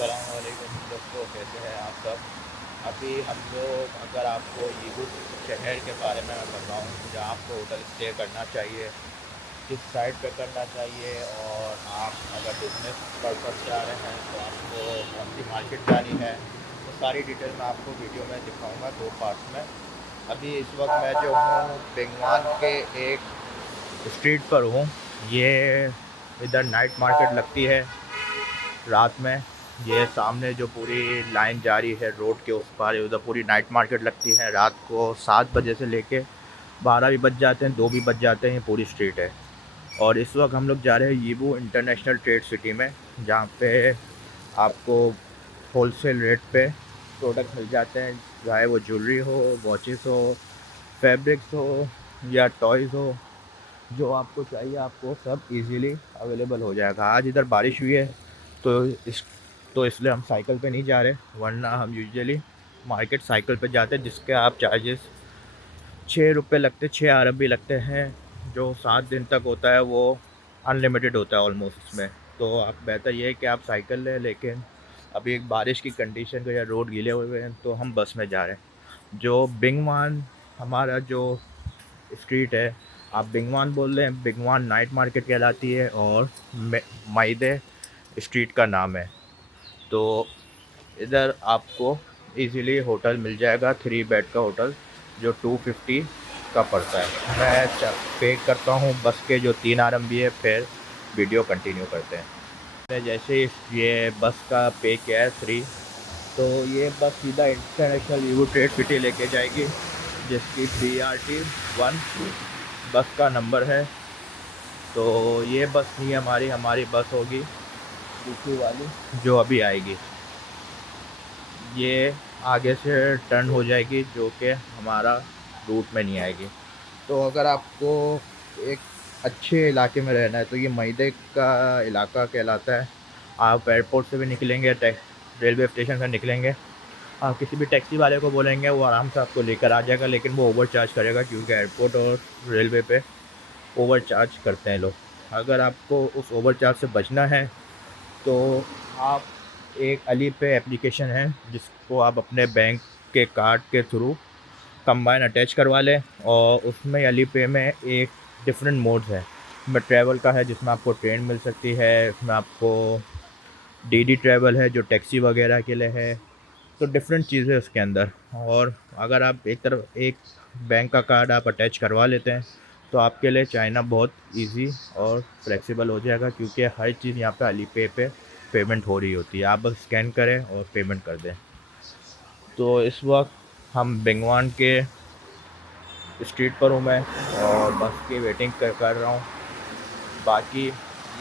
अस्सलामुअलैकुम दोस्तों, कैसे हैं आप सब। अभी हम लोग, अगर आपको यीवू शहर के बारे में मैं बताऊं, जहाँ आपको होटल स्टे करना चाहिए, किस साइड पे करना चाहिए, और आप अगर बिज़नेस पर्पस से आ रहे हैं तो आपको कौन सी मार्केट जानी है, तो सारी डिटेल मैं आपको वीडियो में दिखाऊंगा 2 पार्ट्स में। अभी इस वक्त मैं जो हूँ बेंगवान के एक स्ट्रीट पर हूँ। ये इधर नाइट मार्केट लगती है रात में। ये सामने जो पूरी लाइन जा रही है रोड के उस पार, उधर पूरी नाइट मार्केट लगती है। रात को 7 बजे से लेके 12 भी बज जाते हैं, 2 भी बज जाते हैं, पूरी स्ट्रीट है। और इस वक्त हम लोग जा रहे हैं यीवू इंटरनेशनल ट्रेड सिटी में, जहाँ पे आपको होलसेल रेट पे प्रोडक्ट मिल जाते हैं, चाहे वो ज्वेलरी हो, वॉचेस हो, फैब्रिक्स हो या टॉयज़ हो। जो आपको चाहिए आपको सब इजीली अवेलेबल हो जाएगा। आज इधर बारिश हुई है तो इस तो इसलिए हम साइकिल पे नहीं जा रहे, वरना हम यूजुअली मार्केट साइकिल पे जाते हैं, जिसके आप चार्जेस 6 रुपये लगते, 6 अरब भी लगते हैं। जो 7 दिन तक होता है वो अनलिमिटेड होता है ऑलमोस्ट इसमें। तो आप बेहतर ये है कि आप साइकिल लें, लेकिन अभी एक बारिश की कंडीशन के, या रोड गीले हुए हैं, तो हम बस में जा रहे हैं। जो बिंगवान हमारा जो स्ट्रीट है, आप बिंगवान बोल रहे हैं, बिंगवान नाइट मार्केट कहलाती है, और माइदे स्ट्रीट का नाम है। तो इधर आपको इजीली होटल मिल जाएगा, 3 बेड का होटल, जो 250 का पड़ता है। मैं पे करता हूँ बस के जो 3 RMB है, फिर वीडियो कंटिन्यू करते हैं। मैं जैसे ये बस का पे किया है 3, तो ये बस सीधा इंटरनेशनल यीवू ट्रेड सिटी लेके जाएगी, जिसकी BRT 1 बस का नंबर है। तो ये बस नहीं हमारी बस होगी दूसरी वाली जो अभी आएगी। ये आगे से टर्न हो जाएगी, जो कि हमारा रूट में नहीं आएगी। तो अगर आपको एक अच्छे इलाके में रहना है तो ये मैदे का इलाका कहलाता है। आप एयरपोर्ट से भी निकलेंगे, रेलवे स्टेशन से निकलेंगे, आप किसी भी टैक्सी वाले को बोलेंगे, वो आराम से आपको लेकर आ जाएगा, लेकिन वो ओवर चार्ज करेगा, क्योंकि एयरपोर्ट और रेलवे पे ओवर चार्ज करते हैं लोग। अगर आपको उस ओवर चार्ज से बचना है तो आप, एक अली पे एप्लीकेशन है, जिसको आप अपने बैंक के कार्ड के थ्रू कंबाइन अटैच करवा लें, और उसमें अली पे में एक डिफरेंट मोड्स है। में ट्रैवल का है, जिसमें आपको ट्रेन मिल सकती है, उसमें आपको DD ट्रैवल है जो टैक्सी वगैरह के लिए है। तो डिफरेंट चीज़ें उसके अंदर। और अगर आप एक बैंक का कार्ड आप अटैच करवा लेते हैं तो आपके लिए चाइना बहुत इजी और फ्लेक्सिबल हो जाएगा, क्योंकि हर चीज़ यहाँ पे अली पे पेमेंट हो रही होती है। आप बस स्कैन करें और पेमेंट कर दें। तो इस वक्त हम बेंगवान के स्ट्रीट पर हूँ मैं, और बस की वेटिंग कर रहा हूँ। बाकी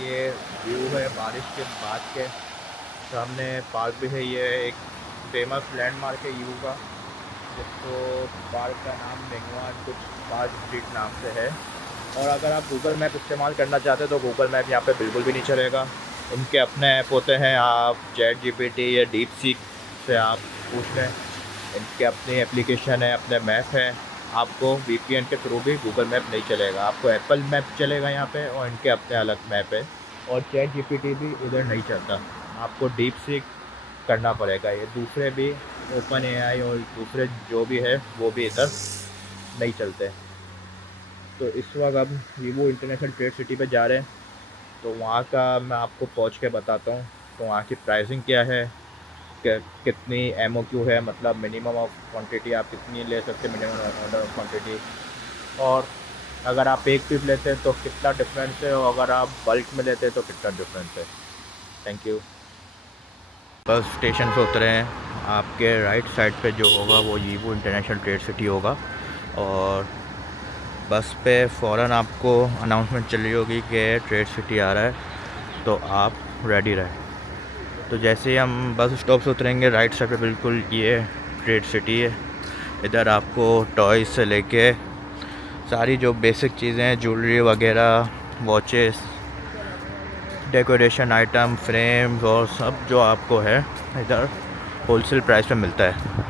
ये व्यू है बारिश के बाद के। सामने पार्क भी है, ये एक फेमस लैंडमार्क है यू का, जिसको पार्क का नाम बेंगवान कुछ पार्क स्ट्रीट नाम से है। और अगर आप गूगल मैप इस्तेमाल करना चाहते हैं तो गूगल मैप यहाँ पे बिल्कुल भी नहीं चलेगा। इनके अपने ऐप होते हैं, आप ChatGPT या DeepSeek से आप पूछ लें। इनके अपनी एप्लीकेशन है, अपने मैप है। आपको VPN के थ्रू भी गूगल मैप नहीं चलेगा, आपको एप्पल मैप चलेगा यहाँ पे, और इनके अपने अलग मैप है। और ChatGPT भी इधर नहीं चलता, आपको DeepSeek करना पड़ेगा। ये दूसरे भी OpenAI और दूसरे जो भी है वो भी इधर नहीं चलते। तो इस वक्त अब यीवू इंटरनेशनल ट्रेड सिटी पे जा रहे हैं, तो वहाँ का मैं आपको पहुँच के बताता हूँ। तो वहाँ की प्राइसिंग क्या है, कितनी MOQ है, मतलब मिनिमम ऑफ क्वांटिटी आप कितनी ले सकते हैं, मिनिमम ऑर्डर ऑफ क्वांटिटी। और अगर आप एक पीस लेते हैं तो कितना डिफरेंस है, और अगर आप बल्क में लेते हैं तो कितना डिफरेंस है। Thank you. बस स्टेशन से उतरे हैं, आपके राइट साइड पे जो होगा वो यीवू इंटरनेशनल ट्रेड सिटी होगा, और बस पे फ़ौरन आपको अनाउंसमेंट चल रही होगी कि ट्रेड सिटी आ रहा है, तो आप रेडी रहें। तो जैसे ही हम बस स्टॉप से उतरेंगे, राइट साइड पे बिल्कुल ये ट्रेड सिटी है। इधर आपको टॉयज़ से लेके सारी जो बेसिक चीज़ें हैं, ज्वेलरी वगैरह, वॉचेस, डेकोरेशन आइटम, फ्रेम्स, और सब जो आपको है इधर होलसेल प्राइस पे मिलता है।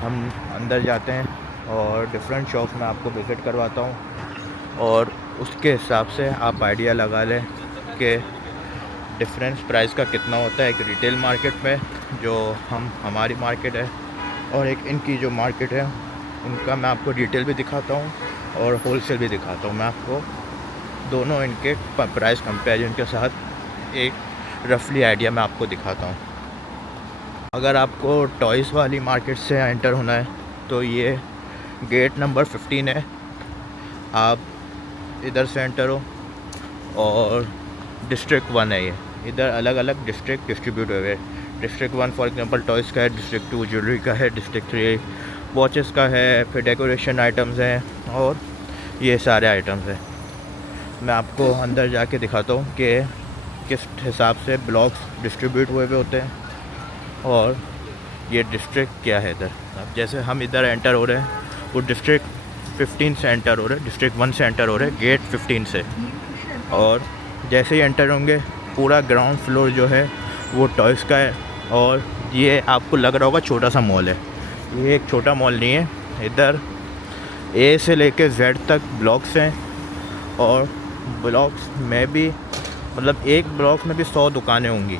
हम अंदर जाते हैं और डिफरेंट शॉप्स में आपको विज़िट करवाता हूँ, और उसके हिसाब से आप आइडिया लगा लें कि डिफरेंस प्राइस का कितना होता है एक रिटेल मार्केट में जो हमारी मार्केट है और एक इनकी जो मार्केट है उनका मैं आपको डिटेल भी दिखाता हूँ और होलसेल भी दिखाता हूँ। मैं आपको दोनों इनके प्राइस कंपैरिजन के साथ एक रफली आइडिया मैं आपको दिखाता हूँ। अगर आपको टॉयज़ वाली मार्केट से एंटर होना है तो ये गेट नंबर 15 है। आप इधर से एंटर हो और डिस्ट्रिक्ट 1 है ये। इधर अलग अलग डिस्ट्रिक्ट डिस्ट्रीब्यूट हुए हैं। डिस्ट्रिक्ट 1 फॉर एग्जांपल टॉयज़ का है, डिस्ट्रिक्ट 2 ज्वेलरी का है, डिस्ट्रिक्ट 3 वॉचेस का है, फिर डेकोरेशन आइटम्स हैं और ये सारे आइटम्स हैं। मैं आपको अंदर जाके दिखाता हूँ कि किस हिसाब से ब्लॉक्स डिस्ट्रीब्यूट हुए होते हैं और ये डिस्ट्रिक्ट क्या है इधर। अब जैसे हम इधर एंटर हो रहे हैं वो डिस्ट्रिक्ट 15 से एंटर हो रहे हैं, डिस्ट्रिक्ट 1 से एंटर हो रहे हैं गेट 15 से। और जैसे ही एंटर होंगे पूरा ग्राउंड फ्लोर जो है वो टॉयज़ का है। और ये आपको लग रहा होगा छोटा सा मॉल है, ये एक छोटा मॉल नहीं है। इधर ए से लेके जेड तक ब्लॉक्स हैं और ब्लॉक्स में भी मतलब एक ब्लॉक में भी 100 दुकानें होंगी।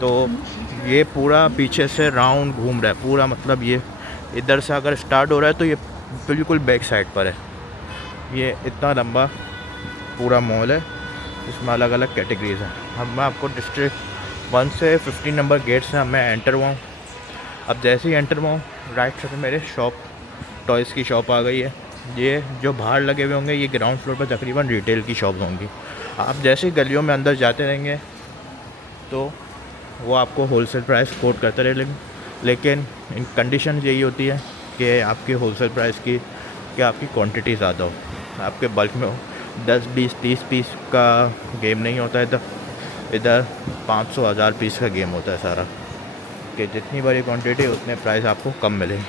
तो ये पूरा पीछे से राउंड घूम रहा है पूरा, मतलब ये इधर से अगर स्टार्ट हो रहा है तो ये बिल्कुल बैक साइड पर है। ये इतना लंबा पूरा मॉल है, इसमें अलग अलग कैटेगरीज हैं। अब मैं आपको डिस्ट्रिक्ट 1 से 15 नंबर गेट से मैं एंटर हुआ हूँ। अब जैसे ही एंटर हुआ हूँ राइट साइड में मेरे शॉप टॉयज़ की शॉप आ गई है। ये जो बाहर लगे हुए होंगे ये ग्राउंड फ्लोर पर तकरीबन रिटेल की शॉप्स होंगी। आप जैसे ही गलियों में अंदर जाते रहेंगे तो वो आपको होलसेल प्राइस कोट करते रहेंगे, लेकिन इन कंडीशन यही होती है कि आपकी होलसेल प्राइस की कि आपकी क्वांटिटी ज़्यादा हो, आपके बल्क में हो। 10, 20, 30 पीस का गेम नहीं होता इधर 500, 1000 पीस का गेम होता है सारा, कि जितनी बड़ी क्वांटिटी उतने प्राइस आपको कम मिलेंगे।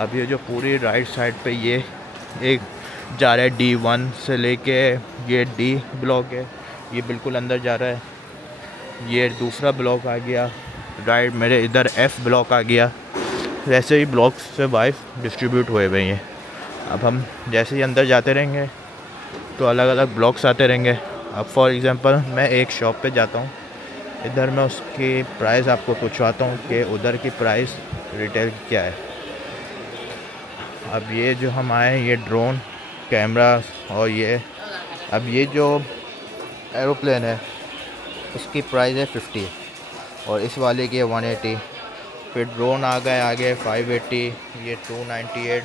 अब ये जो पूरी राइट साइड पे ये एक जा रहा है D1 से लेके ये D ब्लॉक है, ये बिल्कुल अंदर जा रहा है। ये दूसरा ब्लॉक आ गया राइट मेरे इधर F ब्लॉक आ गया। वैसे ही ब्लॉक्स से वाइज डिस्ट्रीब्यूट हुए हुए हैं। अब हम जैसे ही अंदर जाते रहेंगे तो अलग अलग ब्लॉक्स आते रहेंगे। अब फॉर एग्ज़ाम्पल मैं एक शॉप पे जाता हूँ, इधर मैं उसकी प्राइस आपको पूछवाता हूँ कि उधर की प्राइस रिटेल क्या है। अब ये जो हम आए ये ड्रोन कैमरा और अब ये जो एरोप्लेन है इसकी प्राइस है 50 और इस वाले की है 180। फिर ड्रोन आ गए आगे 580, ये 298।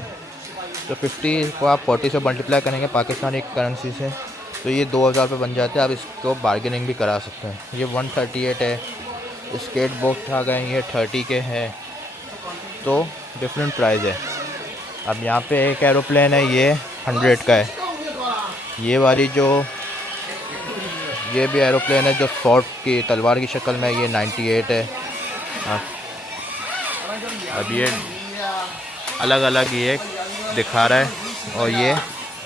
तो 50 को आप 40 से मल्टीप्लाई करेंगे पाकिस्तानी करेंसी से तो ये 2000 रुपये बन जाते हैं। आप इसको बार्गेनिंग भी करा सकते हैं। ये 138 है। स्केट बोर्ड आ गए ये 30 के हैं। तो डिफरेंट प्राइस है। अब यहाँ पे एक एरोप्लेन है ये 100 का है। ये वाली जो ये भी एरोप्लेन है जो शॉर्ट की तलवार की शक्ल में, ये 98 है। अब ये अलग अलग ये दिखा रहा है और ये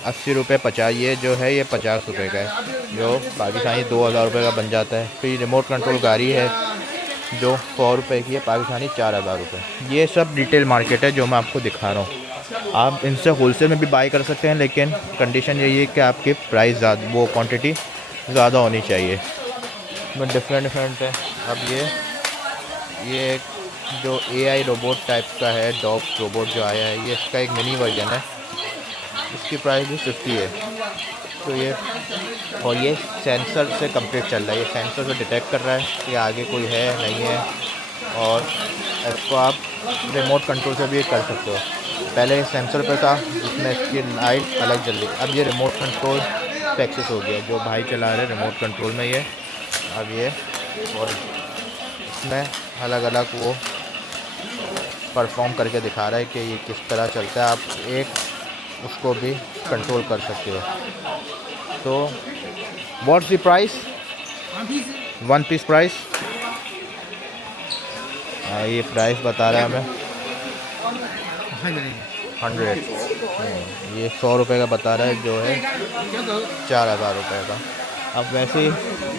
80 रुपये 50, ये जो है ये 50 रुपये का है जो पाकिस्तानी 2000 रुपये का बन जाता है। फिर रिमोट कंट्रोल गाड़ी है जो 100 रुपये की है, पाकिस्तानी 4000 रुपये। ये सब रिटेल मार्केट है जो मैं आपको दिखा रहा हूँ। आप इनसे होलसेल में भी बाई कर सकते हैं, लेकिन कंडीशन यही है कि आपकी प्राइस ज़्यादा वो क्वांटिटी ज़्यादा होनी चाहिए। बट डिफरेंट है। अब ये जो AI रोबोट टाइप का है, डॉग रोबोट जो आया है, ये इसका एक मिनी वर्जन है। इसकी प्राइस भी 50 है। तो ये सेंसर से कंप्लीट चल रहा है। ये सेंसर से डिटेक्ट कर रहा है कि आगे कोई है नहीं है और इसको आप रिमोट कंट्रोल से भी कर सकते हो। पहले सेंसर पे था जिसमें इसकी लाइट अलग जल रही, अब ये रिमोट कंट्रोल पे एक्सेस हो गया। जो भाई चला रहे रिमोट कंट्रोल में ये अब ये और इसमें अलग अलग वो परफॉर्म करके दिखा रहा है कि ये किस तरह चलता है। आप एक उसको भी कंट्रोल कर सकते हो। तो what's the price? 1 piece price. ये प्राइस बता रहा है हमें 100। ये 100 रुपये का बता रहा है जो है 4000 रुपये का। अब वैसे ही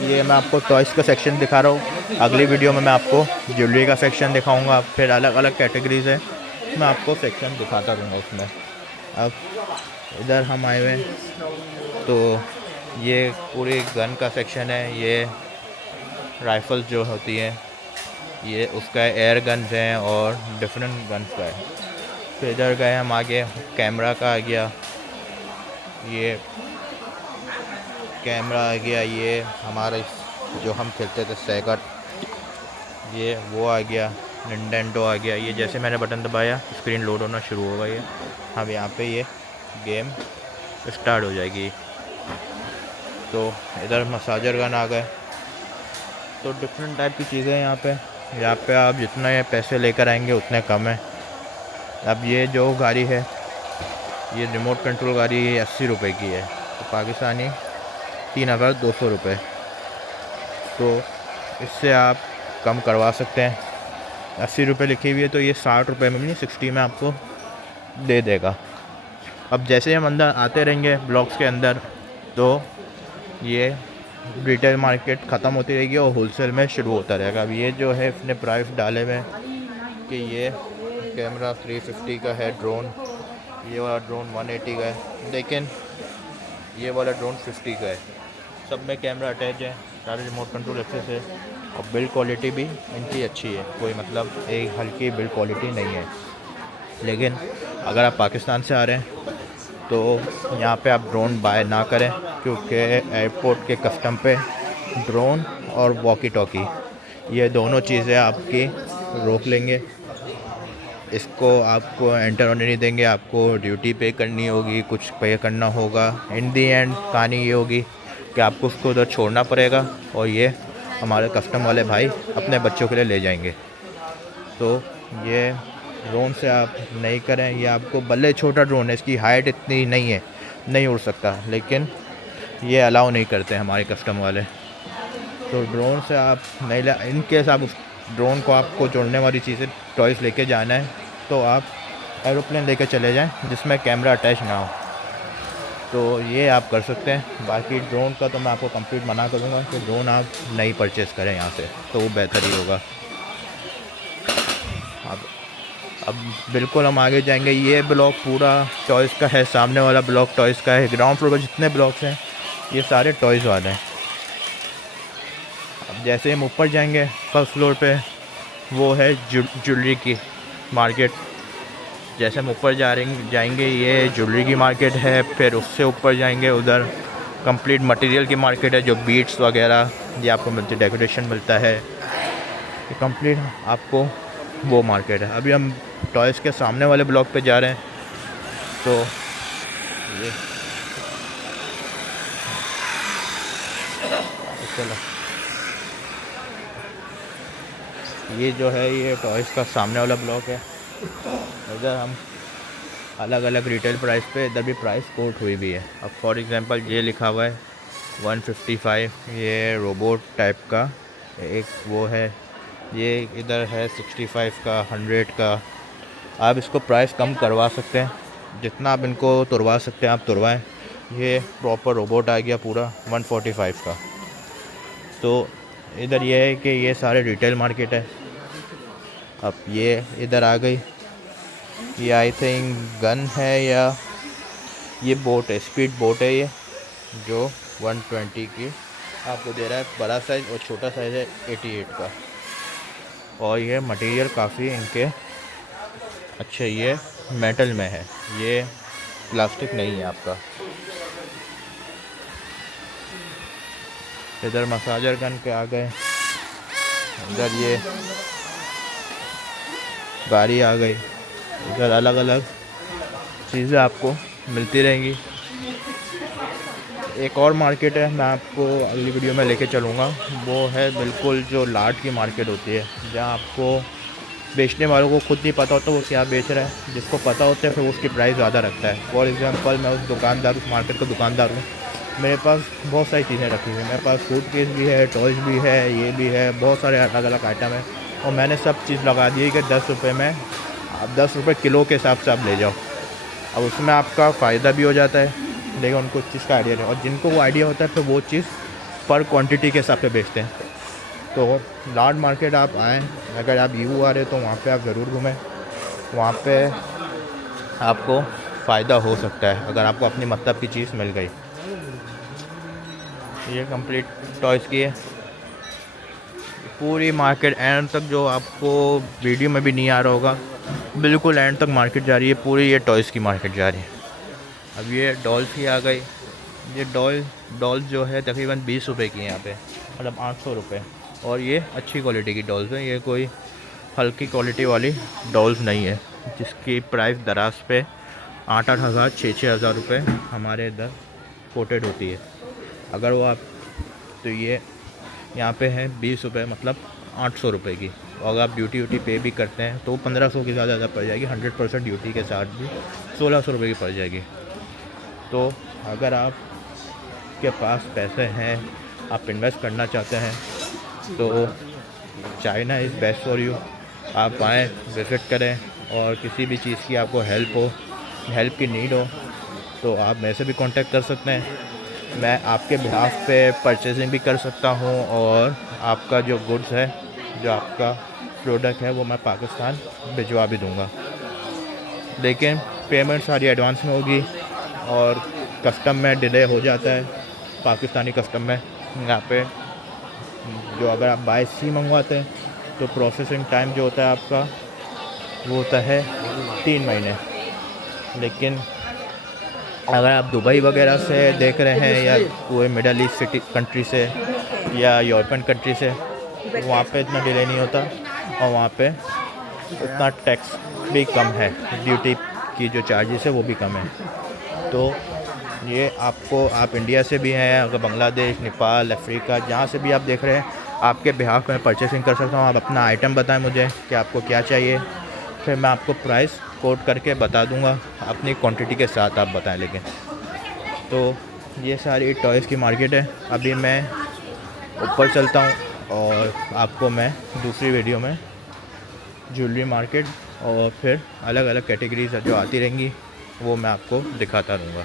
ये मैं आपको टॉयज़ का सेक्शन दिखा रहा हूँ। अगली वीडियो में मैं आपको ज्वेलरी का सेक्शन दिखाऊंगा। फिर अलग अलग कैटेगरीज़ है, मैं आपको सेक्शन दिखाता रहूँगा उसमें। अब इधर हम आए हुए हैं तो ये पूरी गन का सेक्शन है। ये राइफ़ल्स जो होती हैं, ये उसका एयर गन्स हैं और डिफरेंट गन्स का है। फिर इधर गए हम आगे, कैमरा का आ गया, ये कैमरा आ गया, ये हमारा जो हम खेलते थे सेगा, ये वो आ गया, निंटेंडो आ गया। ये जैसे मैंने बटन दबाया स्क्रीन लोड होना शुरू होगा। ये अब यहाँ पे ये गेम स्टार्ट हो जाएगी। तो इधर मसाजर गन आ गए। तो डिफरेंट टाइप की चीज़ें हैं यहाँ पे आप जितना ये पैसे लेकर आएंगे उतने कम है। अब ये जो गाड़ी है, ये रिमोट कंट्रोल गाड़ी, ये 80 रुपये की है, तो पाकिस्तानी 3200 रुपये। तो इससे आप कम करवा सकते हैं। 80 रुपये लिखी हुई है, तो ये 60 रुपये में नहीं 60 में आपको दे देगा। अब जैसे हम अंदर आते रहेंगे ब्लॉक्स के अंदर, तो ये रिटेल मार्केट ख़त्म होती रहेगी और होलसेल में शुरू होता रहेगा। अब ये जो है इसने प्राइस डाले हुए कि ये कैमरा 350 का है ड्रोन, ये वाला ड्रोन 180 का है, लेकिन ये वाला ड्रोन 50 का है। सब में कैमरा अटैच है, सारे रिमोट कंट्रोल एक्सेस है और बिल्ड क्वालिटी भी इनकी अच्छी है, कोई मतलब एक हल्की बिल्ड क्वालिटी नहीं है। लेकिन अगर आप पाकिस्तान से आ रहे हैं तो यहाँ पे आप ड्रोन बाय ना करें, क्योंकि एयरपोर्ट के कस्टम पे ड्रोन और वॉकी टॉकी ये दोनों चीज़ें आपकी रोक लेंगे। इसको आपको एंटर होने नहीं देंगे, आपको ड्यूटी पे करनी होगी, कुछ पे करना होगा। इन दी एंड कहानी ये होगी कि आपको उसको उधर छोड़ना पड़ेगा और ये हमारे कस्टम वाले भाई अपने बच्चों के लिए ले जाएंगे। तो ये ड्रोन से आप नहीं करें। ये आपको भले छोटा ड्रोन है, इसकी हाइट इतनी नहीं है, नहीं उड़ सकता, लेकिन ये अलाउ नहीं करते हमारे कस्टम वाले। तो ड्रोन से आप नहीं ले, इन केस आप उस ड्रोन को आपको जोड़ने वाली चीज़ें टॉयज़ लेके जाना है तो आप एरोप्लेन लेके चले जाएं जिसमें कैमरा अटैच ना हो, तो ये आप कर सकते हैं। बाकी ड्रोन का तो मैं आपको कंप्लीट मना करूँगा कि ड्रोन आप नहीं परचेज़ करें यहाँ से, तो वो बेहतर ही होगा। अब बिल्कुल हम आगे जाएंगे। ये ब्लॉक पूरा टॉयज़ का है, सामने वाला ब्लॉक टॉयज़ का है। ग्राउंड फ्लोर पर जितने ब्लॉक्स हैं ये सारे टॉयज़ वाले हैं। अब जैसे हम ऊपर जाएंगे फर्स्ट फ्लोर पे, वो है ज्वेलरी की मार्केट। जैसे हम ऊपर जाएंगे ये ज्वेलरी की मार्केट है। फिर उससे ऊपर जाएंगे, उधर कंप्लीट मटेरियल की मार्केट है, जो बीड्स वगैरह ये आपको मिलती, डेकोरेशन मिलता है, ये कंप्लीट आपको वो मार्केट है। अभी हम टॉयज़ के सामने वाले ब्लॉक पे जा रहे हैं। तो ये चलो, ये जो है ये टॉयज़ का सामने वाला ब्लॉक है। इधर हम अलग अलग रिटेल प्राइस पे, इधर भी प्राइस कोट हुई भी है। अब फॉर एग्जांपल ये लिखा हुआ है 155, ये रोबोट टाइप का एक वो है। ये इधर है 65 का, 100 का। आप इसको प्राइस कम करवा सकते हैं, जितना आप इनको तुड़वा सकते हैं आप तुड़वाएँ। ये प्रॉपर रोबोट आ गया पूरा 145 का। तो इधर ये है कि ये सारे रिटेल मार्केट है। अब ये इधर आ गई, ये आई थिंक गन है या ये बोट है, स्पीड बोट है ये, जो 120 की आपको दे रहा है। बड़ा साइज़ और छोटा साइज़ है 88 का। और ये मटेरियल काफ़ी इनके अच्छे, ये मेटल में है, ये प्लास्टिक नहीं है आपका। इधर मसाजर गन के आ गए, इधर ये गाड़ी आ गई। इधर अलग अलग चीज़ें आपको मिलती रहेंगी। एक और मार्केट है, मैं आपको अगली वीडियो में लेके चलूँगा। वो है बिल्कुल जो लाट की मार्केट होती है, जहाँ आपको बेचने वालों को खुद नहीं पता होता वो क्या बेच रहा है। जिसको पता होता है फिर उसकी प्राइस ज़्यादा रखता है। फॉर एग्जांपल मैं उस दुकानदार, उस मार्केट का दुकानदार हूँ, मेरे पास बहुत सारी चीज़ें रखी हुई हैं। मेरे पास सूट केस भी है, टॉयज़ भी है, ये भी है, बहुत सारे अलग अलग आइटम है। और मैंने सब चीज़ लगा दी है कि 10 रुपये में, आप 10 रुपये किलो के हिसाब से आप ले जाओ। अब उसमें आपका फ़ायदा भी हो जाता है, लेकिन उनको उस चीज़ का आइडिया नहीं, और जिनको वो आइडिया होता है फिर वो चीज़ पर क्वांटिटी के हिसाब से बेचते हैं। तो लार्ज मार्केट आप आएँ, अगर आप यू आ रहे तो वहाँ पे आप ज़रूर घूमें। वहाँ पे आपको फ़ायदा हो सकता है अगर आपको अपनी मतलब की चीज़ मिल गई। ये कंप्लीट टॉयज़ की है। पूरी मार्केट एंड तक, जो आपको वीडियो में भी नहीं आ रहा होगा, बिल्कुल एंड तक मार्केट जा रही है पूरी। ये टॉयज़ की मार्केट जा रही है। अब ये डॉल्स ही आ गई। ये डॉल्स जो है तकरीबन 20 रुपये की है यहाँ पे, मतलब 800 रुपये। और ये अच्छी क्वालिटी की डॉल्स है, ये कोई हल्की क्वालिटी वाली डॉल्स नहीं है, जिसकी प्राइस दराज पे 8-8 हज़ार 6-6 हज़ार रुपये हमारे इधर कोटेड होती है। अगर वो आप, तो ये यहाँ पे है 20 रुपये, मतलब 800 रुपये की। और अगर आप ड्यूटी पे भी करते हैं तो 1500 की ज़्यादा पड़ जाएगी। 100% ड्यूटी के साथ भी 1600 रुपये की पड़ जाएगी। तो अगर आप के पास पैसे हैं, आप इन्वेस्ट करना चाहते हैं, तो China is best for you. आप आएँ, विज़िट करें, और किसी भी चीज़ की आपको हेल्प की नीड हो तो आप मेरे से भी कांटेक्ट कर सकते हैं। मैं आपके बिहाफ पे परचेजिंग भी कर सकता हूँ, और आपका जो गुड्स है, जो आपका प्रोडक्ट है, वो मैं पाकिस्तान भिजवा भी दूँगा। लेकिन पेमेंट सारी एडवांस में होगी, और कस्टम में डिले हो जाता है। पाकिस्तानी कस्टम में यहाँ पे जो अगर आप बाय सी मंगवाते हैं तो प्रोसेसिंग टाइम जो होता है आपका, वो होता है 3 महीने। लेकिन अगर आप दुबई वगैरह से देख रहे हैं, या कोई मिडल ईस्ट सिटी कंट्री से, या यूरोपियन कंट्री से, तो वहाँ पे इतना डिले नहीं होता, और वहाँ पे उतना टैक्स भी कम है, ड्यूटी की जो चार्जेस है वो भी कम है। तो ये आपको, आप इंडिया से भी हैं, अगर बांग्लादेश, नेपाल, अफ्रीका, जहाँ से भी आप देख रहे हैं, आपके बिहाफ में परचेसिंग कर सकता हूँ। आप अपना आइटम बताएं मुझे कि आपको क्या चाहिए, फिर मैं आपको प्राइस कोट करके बता दूंगा, अपनी क्वांटिटी के साथ आप बताएं। लेकिन तो ये सारी टॉयज़ की मार्केट है। अभी मैं ऊपर चलता हूँ, और आपको मैं दूसरी वीडियो में ज्वेलरी मार्केट और फिर अलग अलग कैटेगरीज जो आती रहेंगी वो मैं आपको दिखाता रहूँगा।